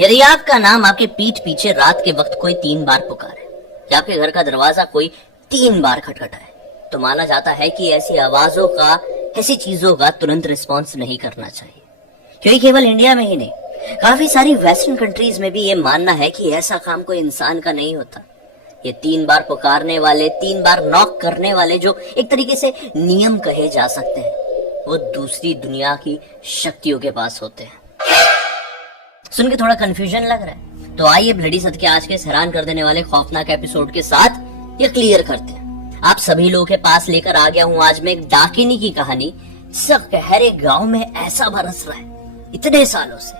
यदि आपका नाम आपके पीठ पीछे रात के वक्त कोई 3 बार पुकारे या आपके घर का दरवाजा कोई 3 बार खटखटाए, तो माना जाता है कि ऐसी आवाजों का, ऐसी चीजों का तुरंत रिस्पॉन्स नहीं करना चाहिए। क्योंकि केवल इंडिया में ही नहीं, काफी सारी वेस्टर्न कंट्रीज में भी ये मानना है कि ऐसा काम कोई इंसान का नहीं होता। ये 3 बार पुकारने वाले, 3 बार नॉक करने वाले, जो एक तरीके से नियम कहे जा सकते हैं, वो दूसरी दुनिया की शक्तियों के पास होते हैं। सुन के थोड़ा कंफ्यूजन लग रहा है, तो आइए ब्लडी सद के आज के हैरान कर देने वाले खौफनाक एपिसोड के साथ ये क्लियर करते हैं। आप सभी लोगों के पास लेकर आ गया हूं आज मैं एक डाकिनी की कहानी। सब गहरे गांव में ऐसा बरस रहा है इतने सालों से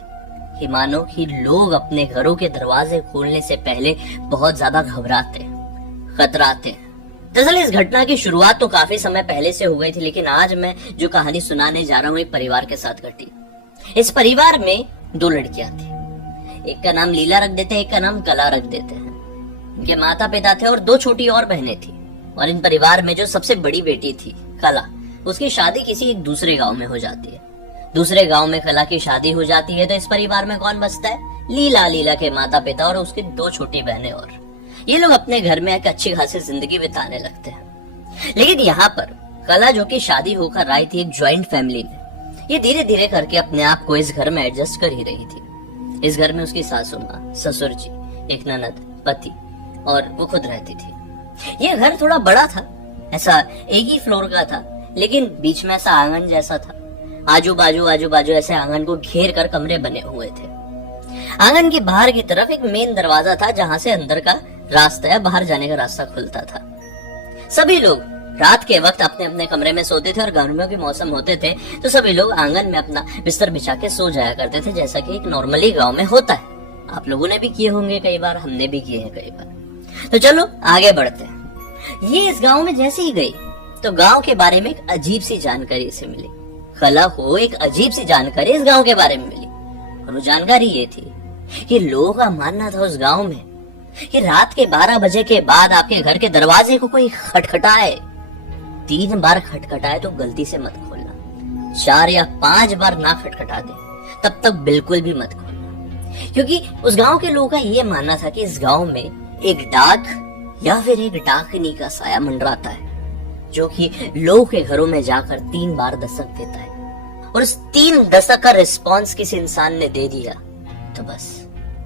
कि मानो कि लोग अपने घरों के दरवाजे खोलने से पहले बहुत ज्यादा घबराते, खतराते हैं। दरअसल इस घटना की शुरुआत तो काफी समय पहले से हो गई थी, लेकिन आज मैं जो कहानी सुनाने जा रहा हूँ एक परिवार के साथ घटी। इस परिवार में 2 लड़कियां थी। एक का नाम लीला रख देते हैं, एक का नाम कला रख देते हैं। इनके माता पिता थे और 2 छोटी और बहनें थी। और इन परिवार में जो सबसे बड़ी बेटी थी कला, उसकी शादी किसी एक दूसरे गांव में हो जाती है। दूसरे गांव में कला की शादी हो जाती है, तो इस परिवार में कौन बचता है? लीला, लीला के माता पिता और उसकी 2 छोटी बहनें। और ये लोग अपने घर में एक अच्छी खासी जिंदगी बिताने लगते हैं। लेकिन यहाँ पर कला, जो कि शादी होकर आई थी एक ज्वाइंट फैमिली में, ये धीरे धीरे करके अपने आप को इस घर में एडजस्ट कर ही रही थी। इस घर में उसकी सासू माँ, ससुर जी, एक ननद, पति और वो खुद रहती थी। ये घर थोड़ा बड़ा था, ऐसा एक ही फ्लोर का था, लेकिन बीच में ऐसा आंगन जैसा था। आजू बाजू ऐसे आंगन को घेर कर कमरे बने हुए थे। आंगन के बाहर की तरफ एक मेन दरवाजा था, जहां से अंदर का रास्ता या बाहर जाने का रास्ता खुलता था। सभी लोग रात के वक्त अपने अपने कमरे में सोते थे और गर्मियों के मौसम होते थे तो सभी लोग आंगन में अपना बिस्तर बिछा के सो जाया करते थे, जैसा कि एक नॉर्मली गांव में होता है। आप लोगों ने भी किए होंगे कई बार, हमने भी किए हैं कई बार। तो चलो आगे बढ़ते हैं। ये इस गांव में जैसे ही गई तो गांव के बारे में एक अजीब सी जानकारी इसे मिली। कला को एक अजीब सी जानकारी इस गांव के बारे में मिली, और वो जानकारी ये थी कि लोगों का मानना था उस गांव में कि रात के 12 बजे के बाद आपके घर के दरवाजे को कोई खटखटाए, 3 बार खटखटाए तो गलती से मत खोलना। 4 या 5 बार ना खटखटा दे तब तक बिल्कुल भी मत खोलना। क्योंकि उस गांव के लोगों का ये मानना था कि इस गांव में एक डाक या फिर एक डाकनी का साया मंडराता है, जो कि लोगों के घरों में जाकर 3 बार दस्तक देता है। और उस 3 दस्तक का रिस्पॉन्स किसी इंसान ने दे दिया तो बस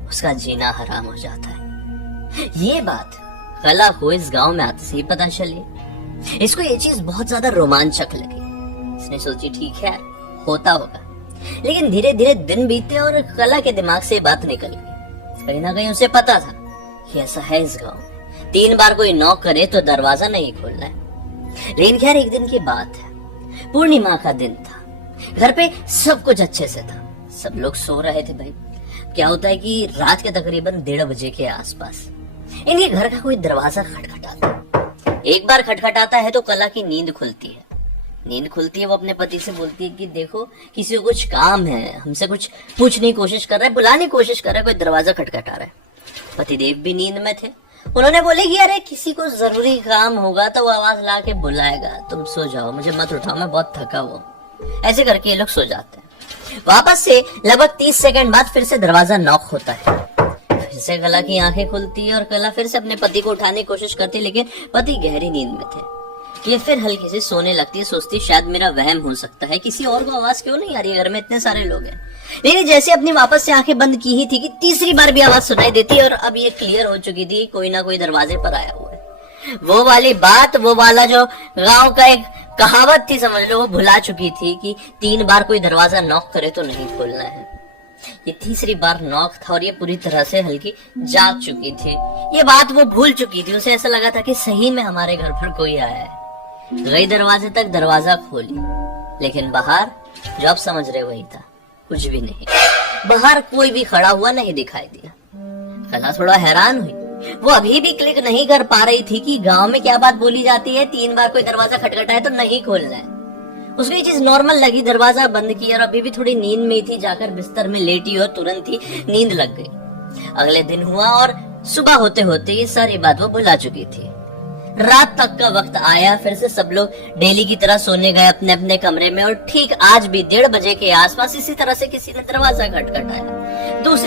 उसका जीना हराम हो जाता है। ये बात कला को इस गांव में आते से ही पता चली। इसको ये चीज बहुत ज्यादा रोमांचक लगी। इसने सोची ठीक है होता होगा। लेकिन धीरे धीरे दिन बीते और कला के दिमाग से बात निकल गई। कहीं ना कहीं उसे पता था कि ऐसा है इस गांव में, 3 बार कोई नॉक करे तो दरवाजा नहीं खोलना है। लेकिन खैर एक दिन की बात है, पूर्णिमा का दिन था। घर पे सब कुछ अच्छे से था, सब लोग सो रहे थे। भाई क्या होता है कि रात के तकरीबन 1:30 बजे के आसपास इनके घर का कोई दरवाजा खटखटाता। एक बार खटखटाता है तो कला की नींद खुलती है। नींद खुलती है, वो अपने पति से बोलती है कि देखो किसी को कुछ काम है, हमसे कुछ पूछने की कोशिश कर रहा है, बुलाने की कोशिश कर रहा है, कोई दरवाजा खटखटा रहा है। पतिदेव भी नींद में थे। उन्होंने बोले कि अरे किसी को जरूरी काम होगा तो वो आवाज ला के बुलाएगा, तुम सो जाओ, मुझे मत उठाओ, मैं बहुत थका हुआ। ऐसे करके ये लोग सो जाते हैं। वापस से लगभग 30 सेकंड बाद फिर से दरवाजा नॉक होता है। फिर से कला की आंखें खुलती है और कला फिर से अपने पति को उठाने की कोशिश करती है, लेकिन पति गहरी नींद में थे। ये फिर हल्के से सोने लगती है, सोचती शायद मेरा वहम हो सकता है, किसी और को आवाज क्यों नहीं आ रही है, घर में इतने सारे लोग हैं। लेकिन जैसे अपनी वापस से आंखें बंद की ही थी कि तीसरी बार भी आवाज सुनाई देती है और अब ये क्लियर हो चुकी थी कोई ना कोई दरवाजे पर आया हुआ है। वो वाली बात, वो वाला जो गांव का एक कहावत थी समझ लो, वो भुला चुकी थी कि 3 बार कोई दरवाजा नॉक करे तो नहीं खोलना है। ये तीसरी बार नॉक था और ये पूरी तरह से हल्की जाग चुकी थी। ये बात वो भूल चुकी थी। उसे ऐसा लगा था कि सही में हमारे घर पर कोई आया है। गई दरवाजे तक, दरवाजा खोली, लेकिन बाहर जो आप समझ रहे वही था, कुछ भी नहीं। बाहर कोई भी खड़ा हुआ नहीं दिखाई दिया। कला थोड़ा हैरान हुई। वो अभी भी क्लिक नहीं कर पा रही थी कि गांव में क्या बात बोली जाती है, 3 बार कोई दरवाजा खटखटाए तो नहीं खोलना है। उसको ये चीज नॉर्मल लगी, दरवाजा बंद किया और अभी भी थोड़ी नींद में थी, जाकर बिस्तर में लेटी और तुरंत ही नींद लग गई। अगले दिन हुआ और सुबह होते होते ये सारी बात वो भुला चुकी थी। रात तक का वक्त आया, फिर से सब लोग डेली की तरह सोने गए अपने अपने कमरे में और ठीक आज भी 1:30 बजे के आसपास इसी तरह से किसी ने दरवाजा खटखटाया। दूसरी